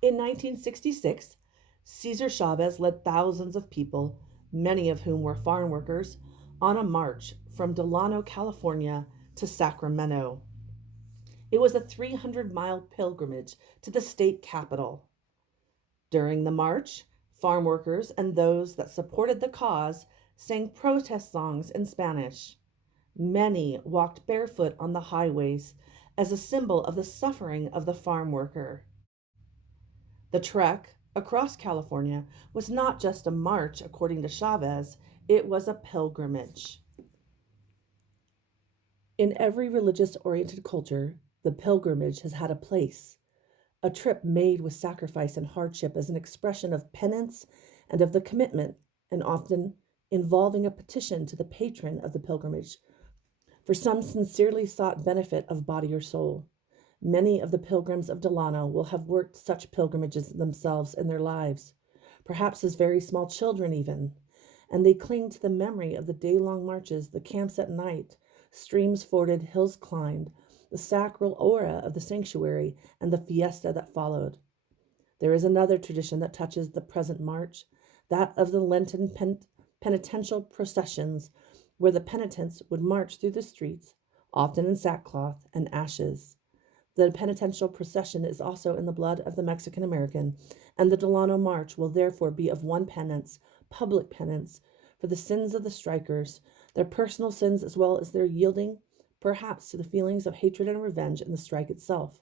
In 1966, Cesar Chavez led thousands of people, many of whom were farm workers, on a march from Delano, California to Sacramento. It was a 300-mile pilgrimage to the state capital. During the march, farm workers and those that supported the cause sang protest songs in Spanish. Many walked barefoot on the highways as a symbol of the suffering of the farm worker. The trek across California was not just a march, according to Chavez, it was a pilgrimage. In every religious oriented culture, the pilgrimage has had a place, a trip made with sacrifice and hardship as an expression of penance and of the commitment, and often involving a petition to the patron of the pilgrimage for some sincerely sought benefit of body or soul. Many of the pilgrims of Delano will have worked such pilgrimages themselves in their lives, perhaps as very small children even, and they cling to the memory of the day-long marches, the camps at night, streams forded, hills climbed, the sacral aura of the sanctuary, and the fiesta that followed. There is another tradition that touches the present march, that of the Lenten penitential processions, where the penitents would march through the streets, often in sackcloth and ashes. The penitential procession is also in the blood of the Mexican American, and the Delano March will therefore be of one penance, public penance, for the sins of the strikers, their personal sins as well as their yielding, perhaps, to the feelings of hatred and revenge in the strike itself.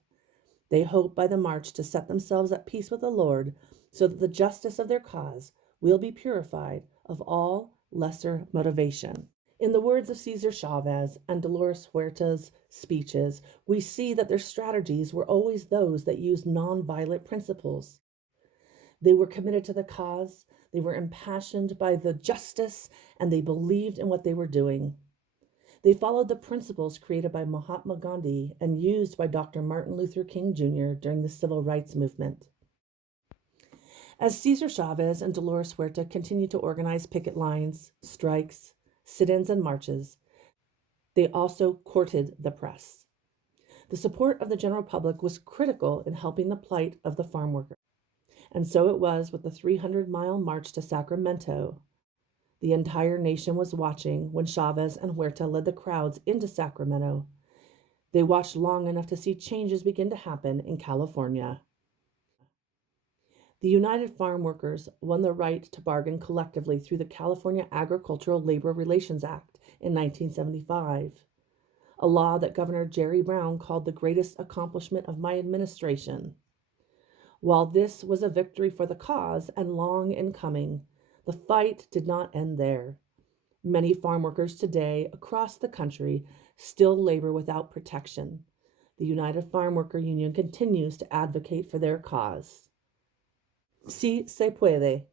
They hope by the march to set themselves at peace with the Lord, so that the justice of their cause will be purified of all lesser motivation. In the words of Cesar Chavez and Dolores Huerta's speeches, we see that their strategies were always those that used nonviolent principles. They were committed to the cause, they were impassioned by the justice, and they believed in what they were doing. They followed the principles created by Mahatma Gandhi and used by Dr. Martin Luther King Jr. during the Civil Rights Movement. As Cesar Chavez and Dolores Huerta continued to organize picket lines, strikes, sit-ins, and marches, they also courted the press. The support of the general public was critical in helping the plight of the farm worker. And so it was with the 300-mile march to Sacramento. The entire nation was watching when Chavez and Huerta led the crowds into Sacramento. They watched long enough to see changes begin to happen in California. The United Farm Workers won the right to bargain collectively through the California Agricultural Labor Relations Act in 1975, a law that Governor Jerry Brown called the greatest accomplishment of my administration. While this was a victory for the cause and long in coming, the fight did not end there. Many farm workers today across the country still labor without protection. The United Farm Worker Union continues to advocate for their cause. Si se puede.